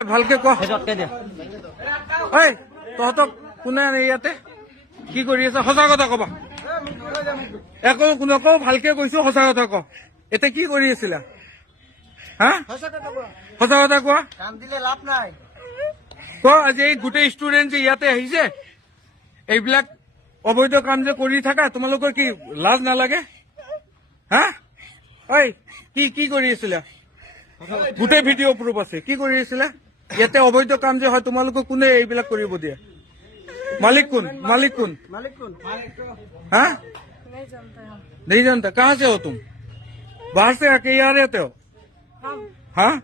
ভালকে ক ঐ তহঁতক কোনে আনে ইয়াতে কি কৰি আছে সঁচা কথা কবা একো নকওঁ ভালকে কৈছো সঁচা কথা ক এতিয়া কি কৰি আছিলা হা সঁচা কথা কোৱা ক আজি এই গোটেই ষ্টুডেণ্ট যে ইয়াতে আহিছে এইবিলাক অবৈধ কাম যে কৰি থাকা তোমালোকৰ কি লাজ নালাগে হা ঐ কি কি কৰি আছিলা গোটেই ভিডিঅ' প্ৰুফ আছে কি কৰি আছিলা ইয়াতে অবৈধ কাম যে হয় তোমালোকক কোনে এইবিলাক কৰিব দিয়ে मालिक कौन हाँ नहीं जानता कहाँ से हो तुम बाहर से आके यहाँ रहते हो हाँ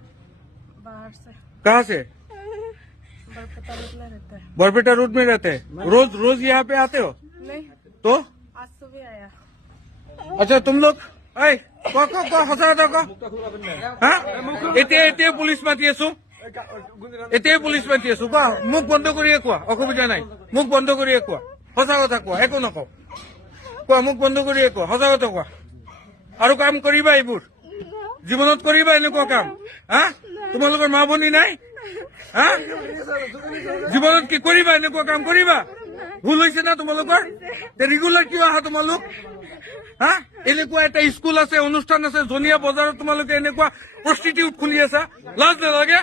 बाहर से कहाँ से बरपेटा रोड में रहते हैं रोज रोज यहाँ पे आते हो नहीं तो आज सुबह आया अच्छा तुम लोग हाँ এতিয়া পুলিচ মাতি আছো এতিয়াই পুলিচ মাতি আছো কোৱা মুখ বন্ধ কৰিয়ে কোৱা অসুবিধা নাই মুখ বন্ধ কৰিয়ে কোৱা সঁচা কথা কোৱা একো নকওঁ কোৱা মুখ বন্ধ কৰিয়ে কোৱা সঁচা কথা কোৱা আৰু কাম কৰিবা এইবোৰ জীৱনত কৰিবা এনেকুৱা কাম হা তোমালোকৰ মা ভনী নাই হা জীৱনত কি কৰিবা এনেকুৱা কাম কৰিবা ভুল হৈছে না তোমালোকৰ ৰেগুলাৰ কিয় আহা তোমালোক হা এনেকুৱা এটা স্কুল আছে অনুষ্ঠান আছে জনিয়া বজাৰত তোমালোকে এনেকুৱা প্ৰস্টিটিউট খুলি আছা লাজ নালাগে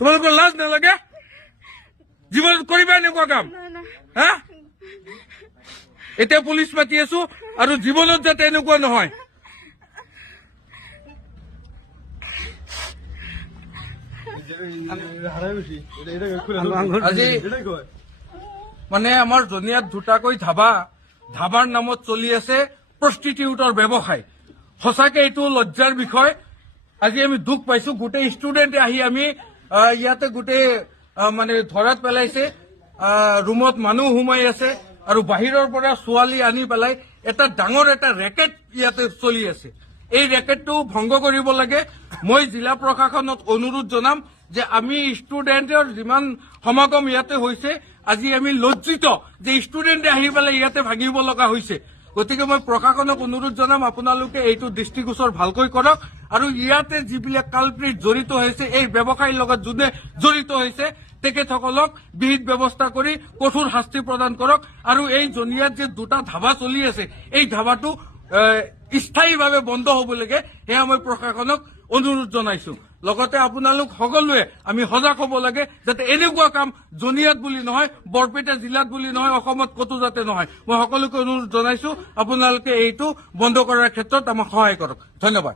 তোমালোকৰ লাজ নালাগে জীৱনত কৰিবা এনেকুৱা কাম হা এতিয়া পুলিচ মাতি আছো আৰু জীৱনত যাতে এনেকুৱা নহয় আজি মানে আমাৰ জনিয়াত দুটাকৈ ধাবাৰ নামত চলি আছে প্ৰস্টিটিউটৰ ব্যৱসায় সঁচাকে এইটো লজ্জাৰ বিষয় আজি আমি দুখ পাইছো গোটেই ষ্টুডেণ্টে আহি আমি ইয়াতে গোটেই মানে ধৰাত পেলাইছে ৰুমত মানুহ সোমাই আছে আৰু বাহিৰৰ পৰা ছোৱালী আনি পেলাই এটা ডাঙৰ এটা ৰেকেট ইয়াতে চলি আছে এই ৰেকেটটো ভংগ কৰিব লাগে মই জিলা প্ৰশাসনক অনুৰোধ জনাম যে আমি ষ্টুডেণ্টৰ যিমান সমাগম ইয়াতে হৈছে আজি আমি লজ্জিত যে ষ্টুডেণ্টে আহি পেলাই ইয়াতে ভাঙিব লগা হৈছে গতিকে মই প্ৰশাসনক অনুৰোধ জনাম আপোনালোকে এইটো দৃষ্টিগোচৰ ভালকৈ কৰক আৰু ইয়াতে যিবিলাক কালপ্ৰিট জড়িত হৈছে এই ব্যৱসায়ৰ লগত যোনে জড়িত হৈছে তেখেতসকলক বিহিত ব্যৱস্থা কৰি কঠোৰ শাস্তি প্ৰদান কৰক আৰু এই জনিয়াত যে দুটা ধাবা চলি আছে এই ধাবাটো স্থায়ীভাৱে বন্ধ হ'ব লাগে সেয়া মই প্ৰশাসনক অনুৰোধ জনাইছো লগতে আপোনালোক সকলোৱে আমি সজাগ হ'ব লাগে যাতে এনেকুৱা কাম জনিয়াত বুলি নহয় বৰপেটা জিলাত বুলি নহয় অসমত কতো যাতে নহয় মই সকলোকে অনুৰোধ জনাইছো আপোনালোকে এইটো বন্ধ কৰাৰ ক্ষেত্ৰত আমাক সহায় কৰক ধন্যবাদ